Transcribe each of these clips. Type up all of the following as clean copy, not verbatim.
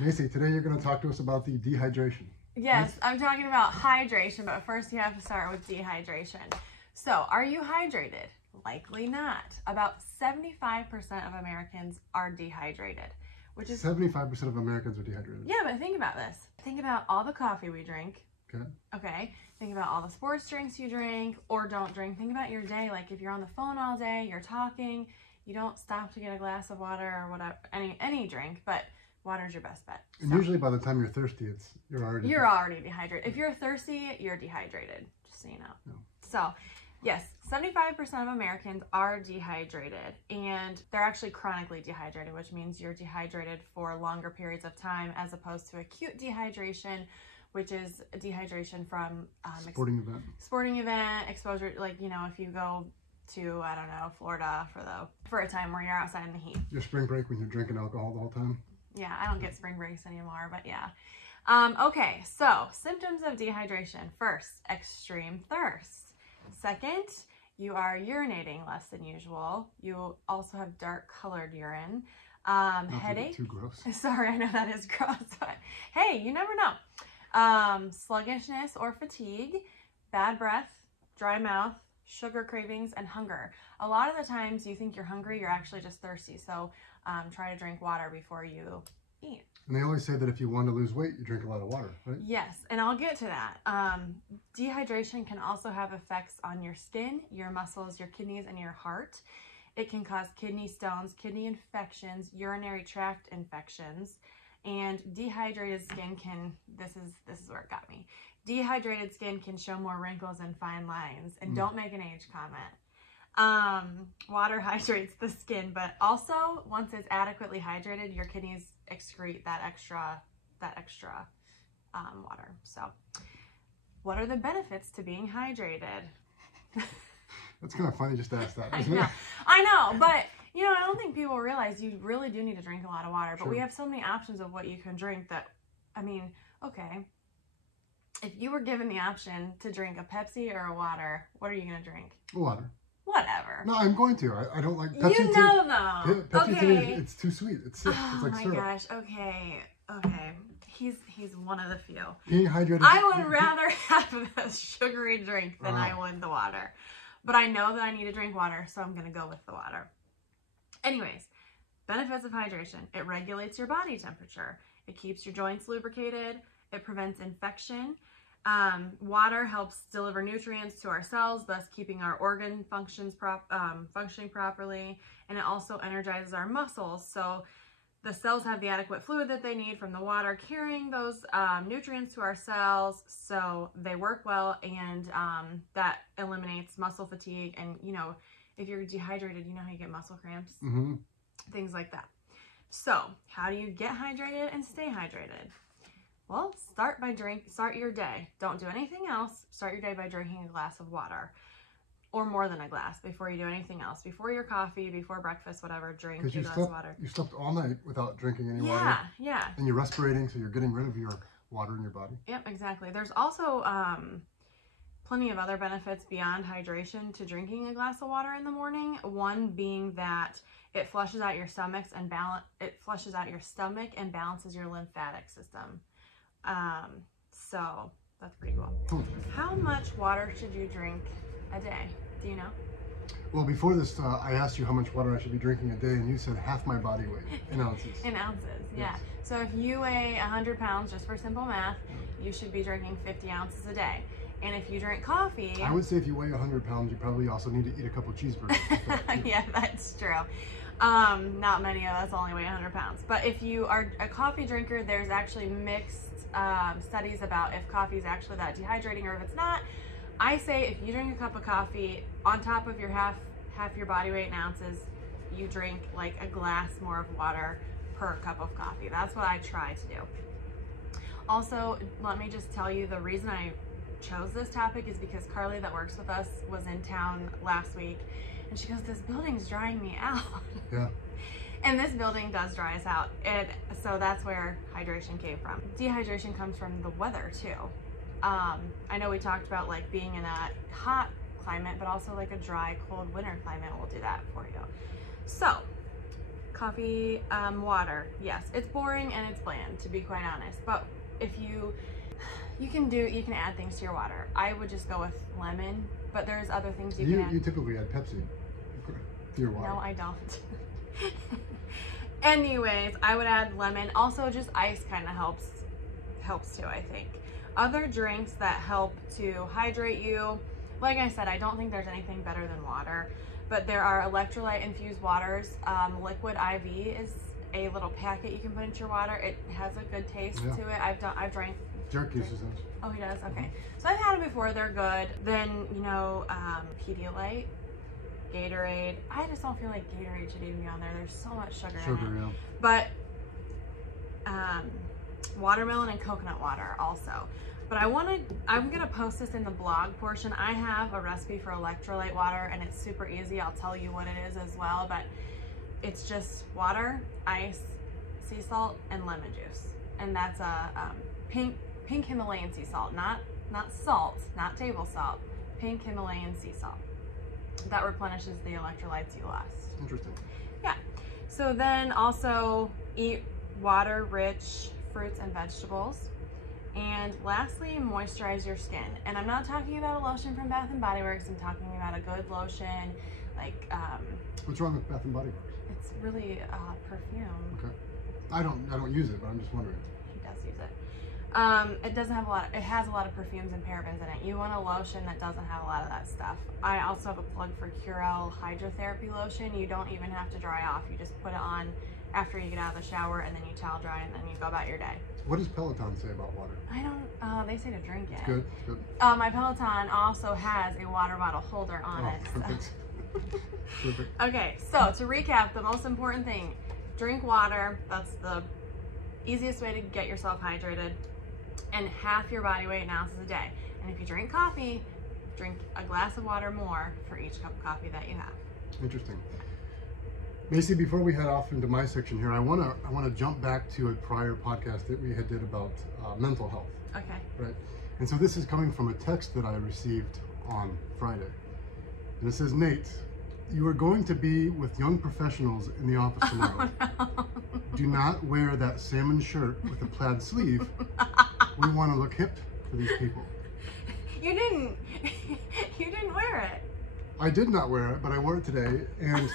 Macy, today you're going to talk to us about the dehydration. Yes, I'm talking about hydration, but first you have to start with dehydration. So, are you hydrated? Likely not. About 75% of Americans are dehydrated, which is 75% of Americans are dehydrated. Yeah, but think about this. Think about all the coffee we drink. Okay. Okay. Think about all the sports drinks you drink or don't drink. Think about your day. Like if you're on the phone all day, you're talking, you don't stop to get a glass of water or whatever, any drink, but water's your best bet. And usually by the time you're thirsty, you're already dehydrated. If you're thirsty, you're dehydrated, just so you know. No. So, yes, 75% of Americans are dehydrated, and they're actually chronically dehydrated, which means you're dehydrated for longer periods of time as opposed to acute dehydration, which is dehydration from sporting event exposure. Like, you know, if you go to, I don't know, Florida for a time where you're outside in the heat. Your spring break when you're drinking alcohol the whole time. Yeah, I don't get spring breaks anymore, but yeah. Okay, so symptoms of dehydration. First, extreme thirst. Second, you are urinating less than usual. You also have dark colored urine. Headache. Too gross. Sorry, I know that is gross, but hey, you never know. Sluggishness or fatigue, bad breath, dry mouth, sugar cravings, and hunger. A lot of the times you think you're hungry, you're actually just thirsty. So try to drink water before you eat. And they always say that if you want to lose weight, you drink a lot of water, right? Yes, and I'll get to that. Dehydration can also have effects on your skin, your muscles, your kidneys, and your heart. It can cause kidney stones, kidney infections, urinary tract infections, and dehydrated skin can, this is where it got me. Dehydrated skin can show more wrinkles and fine lines, and don't make an age comment. Water hydrates the skin, but also once it's adequately hydrated, your kidneys excrete that extra water. So what are the benefits to being hydrated? That's kind of funny just to ask that, isn't it? I know, but you know, I don't think people realize you really do need to drink a lot of water, but Sure. we have so many options of what you can drink that, I mean, okay, if you were given the option to drink a Pepsi or a water, what are you going to drink? Water. Whatever. No, I'm going to. I don't like Pepsi. You know though. Pepsi to Okay. me, it's too sweet. It's sick. Oh It's like my syrup. gosh. Okay. He's one of the few. Being hydrated. I would rather have a sugary drink than I would the water. But I know that I need to drink water, so I'm going to go with the water. Anyways, benefits of hydration. It regulates your body temperature. It keeps your joints lubricated. It prevents infection. Water helps deliver nutrients to our cells, thus keeping our organ functioning properly, and it also energizes our muscles. So the cells have the adequate fluid that they need from the water carrying those nutrients to our cells, so they work well, and that eliminates muscle fatigue. And you know, if you're dehydrated, you know how you get muscle cramps, things like that. So how do you get hydrated and stay hydrated? Well, start your day. Don't do anything else. Start your day by drinking a glass of water, or more than a glass before you do anything else. Before your coffee, before breakfast, whatever, drink your glass of water. You slept all night without drinking any water. Yeah. And you're respirating, so you're getting rid of your water in your body. Yep, exactly. There's also plenty of other benefits beyond hydration to drinking a glass of water in the morning. One being that it flushes out your stomach and balances your lymphatic system. So that's pretty cool. How much water should you drink a day? Do you know? Well, before this, I asked you how much water I should be drinking a day, and you said half my body weight in ounces. In ounces, yeah. Yes. So if you weigh 100 pounds, just for simple math, you should be drinking 50 ounces a day. And if you drink coffee... I would say if you weigh 100 pounds, you probably also need to eat a couple cheeseburgers. Yeah, that's true. Not many of us only weigh 100 pounds. But if you are a coffee drinker, there's actually mixed studies about if coffee is actually that dehydrating or if it's not. I say if you drink a cup of coffee, on top of your half your body weight in ounces, you drink like a glass more of water per cup of coffee. That's what I try to do. Also, let me just tell you, the reason I chose this topic is because Carly, that works with us, was in town last week, and she goes, "This building's drying me out." Yeah. And this building does dry us out. So that's where hydration came from. Dehydration comes from the weather too. I know we talked about like being in a hot climate, but also like a dry, cold winter climate will do that for you. So coffee, water. Yes, it's boring and it's bland, to be quite honest. But if you can add things to your water. I would just go with lemon, but there's other things you can add. You typically add Pepsi to your water. No, I don't. Anyways, I would add lemon. Also, just ice kind of helps too, I think. Other drinks that help to hydrate you, like I said, I don't think there's anything better than water, but there are electrolyte infused waters. Liquid IV is a little packet you can put into your water. It has a good taste to it. I've drank. Jerk uses those. Oh, he does? Okay. So I've had them before. They're good. Then, Pedialyte, Gatorade. I just don't feel like Gatorade should even be on there. There's so much sugar in it. Yeah. But watermelon and coconut water also. But I'm gonna post this in the blog portion. I have a recipe for electrolyte water and it's super easy. I'll tell you what it is as well, but it's just water, ice, sea salt, and lemon juice. And that's a pink Himalayan sea salt, not salt, not table salt, pink Himalayan sea salt. That replenishes the electrolytes you lost. Interesting. Yeah. So then also eat water-rich fruits and vegetables. And lastly, moisturize your skin. And I'm not talking about a lotion from Bath & Body Works. I'm talking about a good lotion, like What's wrong with Bath & Body Works? it's really perfume. Okay. I don't use it, but I'm just wondering. He does use it. It has a lot of perfumes and parabens in it. You want a lotion that doesn't have a lot of that stuff. I also have a plug for Curel Hydrotherapy Lotion. You don't even have to dry off. You just put it on after you get out of the shower and then you towel dry and then you go about your day. What does Peloton say about water? I don't, they say to drink it. It's good, good. My Peloton also has a water bottle holder on it. Perfect. So. Perfect. Okay, so to recap, the most important thing, drink water. That's the easiest way to get yourself hydrated. And half your body weight in ounces a day. And if you drink coffee, drink a glass of water more for each cup of coffee that you have. Interesting. Macy, before we head off into my section here, I want to jump back to a prior podcast that we had did about mental health. Okay. Right. And so this is coming from a text that I received on Friday. And it says, Nate, you are going to be with young professionals in the office tomorrow. Oh, no. Do not wear that salmon shirt with a plaid sleeve. We want to look hip for these people. You didn't wear it. I did not wear it, but I wore it today. And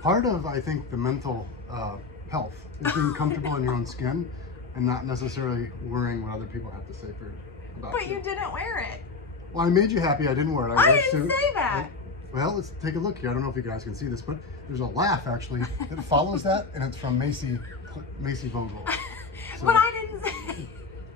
part of, I think, the mental health is being comfortable in your own skin and not necessarily worrying what other people have to say about But you didn't wear it. Well, I made you happy. I didn't wear it. I didn't say that. Well, let's take a look here. I don't know if you guys can see this, but there's a laugh actually that follows that, and it's from Macy Vogel. So, but I didn't say.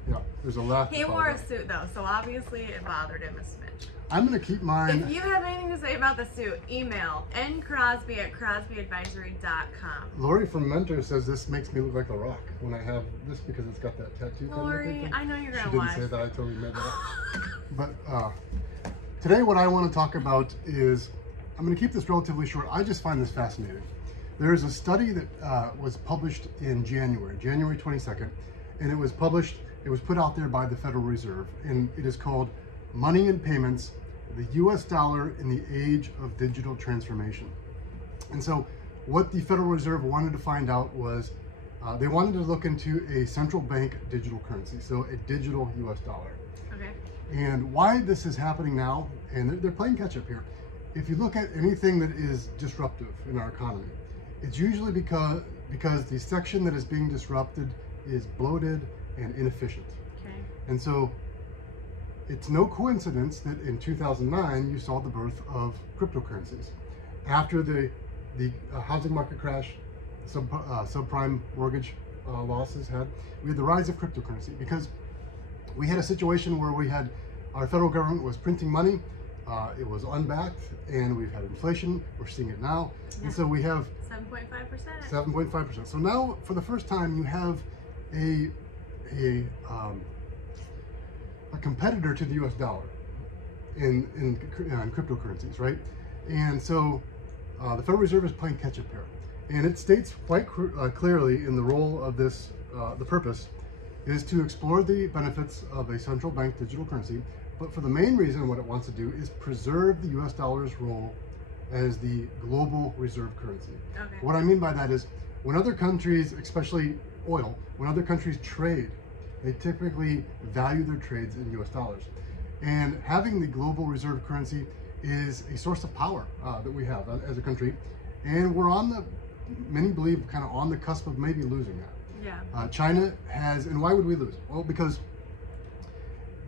Yeah, there's a laugh. He wore a suit though, so obviously it bothered him a smidge. I'm gonna keep mine. If you have anything to say about the suit, email ncrosby@crosbyadvisory.com. Lori from Mentor says this makes me look like The Rock when I have this because it's got that tattoo. Lori, I know you're gonna She watch. didn't say that. I totally made that up. But today, what I want to talk about is, I'm going to keep this relatively short. I just find this fascinating. There is a study that was published in January 22nd, and it was put out there by the Federal Reserve, and it is called Money and Payments, the US Dollar in the Age of Digital Transformation. And so what the Federal Reserve wanted to find out was, they wanted to look into a central bank digital currency, so a digital US dollar. Okay. And why this is happening now, and they're playing catch up here. If you look at anything that is disruptive in our economy, it's usually because the section that is being disrupted is bloated and inefficient. Okay. And so it's no coincidence that in 2009 you saw the birth of cryptocurrencies. After the housing market crash, subprime mortgage losses we had the rise of cryptocurrency because we had a situation where our federal government was printing money, it was unbacked, and we've had inflation, we're seeing it now, and so we have 7.5%. 7.5%. So now, for the first time, you have a competitor to the US dollar in cryptocurrencies, right? And so the Federal Reserve is playing catch up here. And it states quite clearly in the role of this, the purpose is to explore the benefits of a central bank digital currency, but for the main reason what it wants to do is preserve the US dollar's role as the global reserve currency. Okay. What I mean by that is when other countries, especially oil, when other countries trade, they typically value their trades in US dollars. And having the global reserve currency is a source of power that we have as a country. And we're on the, many believe, kind of on the cusp of maybe losing that. Yeah. China has, and why would we lose? Well, because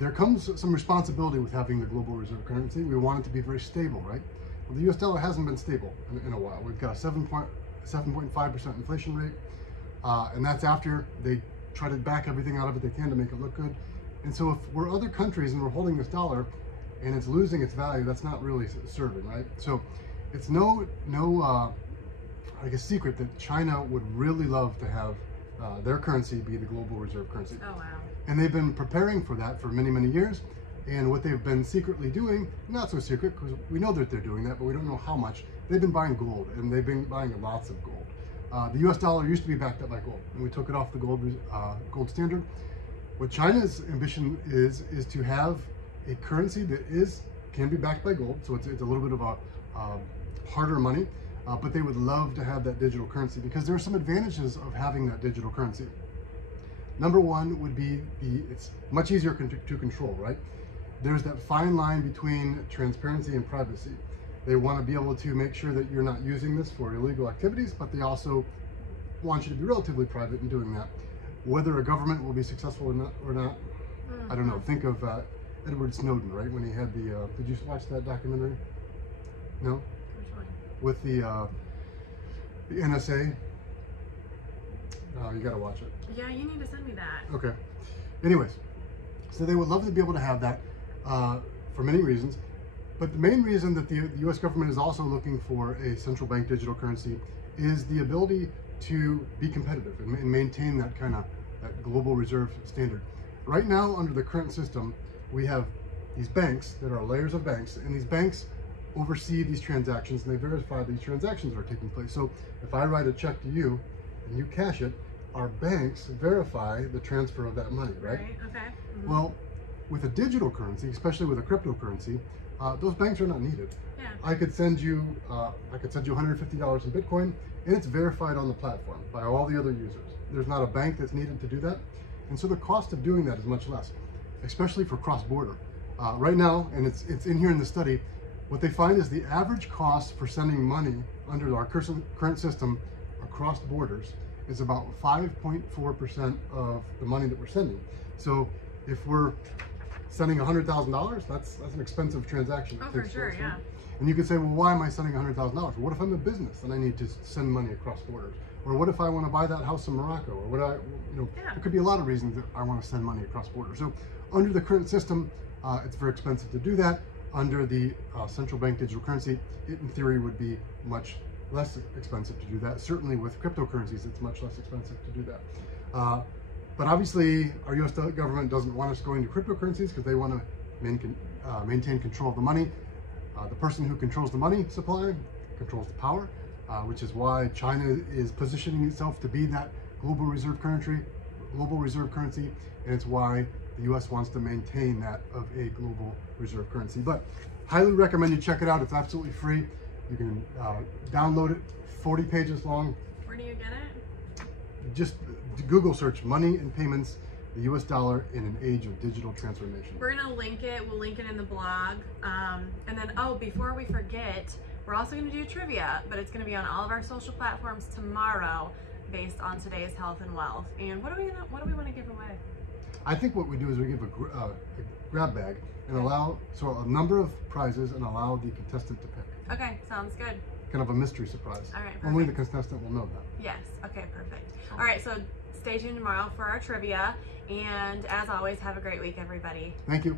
there comes some responsibility with having the global reserve currency. We want it to be very stable, right? Well, the US dollar hasn't been stable in a while. We've got a 7.5% inflation rate, and that's after they try to back everything out of it they can to make it look good. And so if we're other countries and we're holding this dollar and it's losing its value, that's not really serving, right? So it's no I guess secret that China would really love to have their currency be the global reserve currency. Oh, wow. And they've been preparing for that for many, many years. And what they've been secretly doing, not so secret, because we know that they're doing that, but we don't know how much. They've been buying gold, and they've been buying lots of gold. The US dollar used to be backed up by gold, and we took it off the gold standard. What China's ambition is to have a currency that can be backed by gold, so it's a little bit of a harder money, but they would love to have that digital currency because there are some advantages of having that digital currency. Number one would be it's much easier to control, right? There's that fine line between transparency and privacy. They want to be able to make sure that you're not using this for illegal activities, but they also want you to be relatively private in doing that. Whether a government will be successful or not, I don't know. Think of Edward Snowden, right? When he had the, did you watch that documentary? No? Which one? With the NSA. You gotta watch it. Yeah, you need to send me that. Okay. Anyways, so they would love to be able to have that for many reasons. But the main reason that the US government is also looking for a central bank digital currency is the ability to be competitive and maintain that kind of that global reserve standard. Right now, under the current system, we have these banks that are layers of banks, and these banks oversee these transactions and they verify these transactions are taking place. So if I write a check to you and you cash it, our banks verify the transfer of that money, right? Right, okay. Mm-hmm. Well, with a digital currency, especially with a cryptocurrency, those banks are not needed. Yeah. I could send you $150 in Bitcoin, and it's verified on the platform by all the other users. There's not a bank that's needed to do that, and so the cost of doing that is much less, especially for cross-border. Right now, and it's in here in the study, what they find is the average cost for sending money under our current system across borders is about 5.4% of the money that we're sending. So if we're sending $100,000, that's an expensive transaction. Oh, for sure, yeah. And you could say, well, why am I sending $100,000? Well, what if I'm a business and I need to send money across borders? Or what if I want to buy that house in Morocco? Or what there could be a lot of reasons that I want to send money across borders. So under the current system, it's very expensive to do that. Under the central bank digital currency, it in theory would be much less expensive to do that. Certainly with cryptocurrencies, it's much less expensive to do that. But obviously, our US government doesn't want us going to cryptocurrencies because they want to maintain control of the money. The person who controls the money supply controls the power, which is why China is positioning itself to be that global reserve currency, and it's why the US wants to maintain that of a global reserve currency. But highly recommend you check it out. It's absolutely free. You can download it, 40 pages long. Where do you get it? Just Google search money and payments, the US dollar in an age of digital transformation. We're gonna link it, we'll link it in the blog. And then, before we forget, we're also gonna do trivia, but it's gonna be on all of our social platforms tomorrow based on today's health and wealth. And what do we wanna give away? I think what we do is we give a grab bag and allow a number of prizes and allow the contestant to pick. Okay, sounds good. Kind of a mystery surprise. All right, perfect. Only the contestant will know that. Yes, okay, perfect. All right, so stay tuned tomorrow for our trivia. And as always, have a great week, everybody. Thank you.